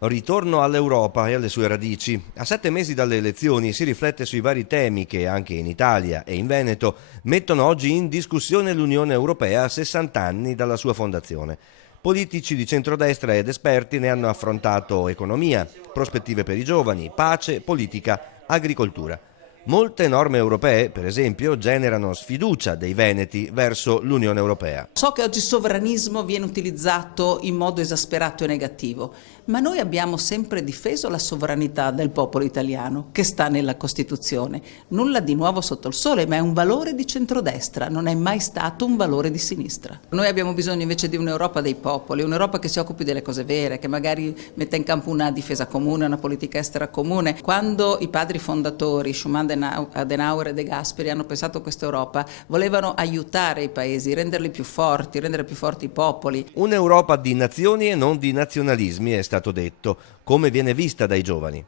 Ritorno all'Europa e alle sue radici. A 7 mesi dalle elezioni si riflette sui vari temi che, anche in Italia e in Veneto, mettono oggi in discussione l'Unione Europea a 60 anni dalla sua fondazione. Politici di centrodestra ed esperti ne hanno affrontato economia, prospettive per i giovani, pace, politica, agricoltura. Molte norme europee, per esempio, generano sfiducia dei veneti verso l'Unione Europea. So che oggi il sovranismo viene utilizzato in modo esasperato e negativo, ma noi abbiamo sempre difeso la sovranità del popolo italiano, che sta nella Costituzione. Nulla di nuovo sotto il sole, ma è un valore di centrodestra, non è mai stato un valore di sinistra. Noi abbiamo bisogno invece di un'Europa dei popoli, un'Europa che si occupi delle cose vere, che magari metta in campo una difesa comune, una politica estera comune. Quando i padri fondatori, Schuman, Adenauer e De Gasperi, hanno pensato a questa Europa, volevano aiutare i paesi, renderli più forti, rendere più forti i popoli. Un'Europa di nazioni e non di nazionalismi, è stato detto. Come viene vista dai giovani?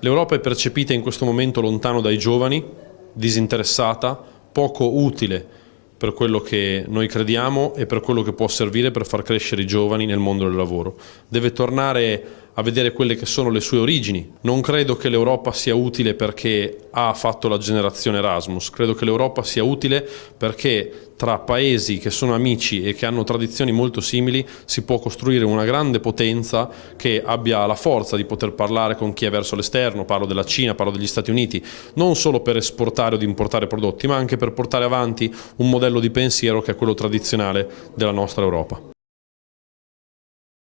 L'Europa è percepita in questo momento lontano dai giovani, disinteressata, poco utile per quello che noi crediamo e per quello che può servire per far crescere i giovani nel mondo del lavoro. Deve tornare a vedere quelle che sono le sue origini. Non credo che l'Europa sia utile perché ha fatto la generazione Erasmus, credo che l'Europa sia utile perché tra paesi che sono amici e che hanno tradizioni molto simili si può costruire una grande potenza che abbia la forza di poter parlare con chi è verso l'esterno, parlo della Cina, parlo degli Stati Uniti, non solo per esportare o di importare prodotti, ma anche per portare avanti un modello di pensiero che è quello tradizionale della nostra Europa.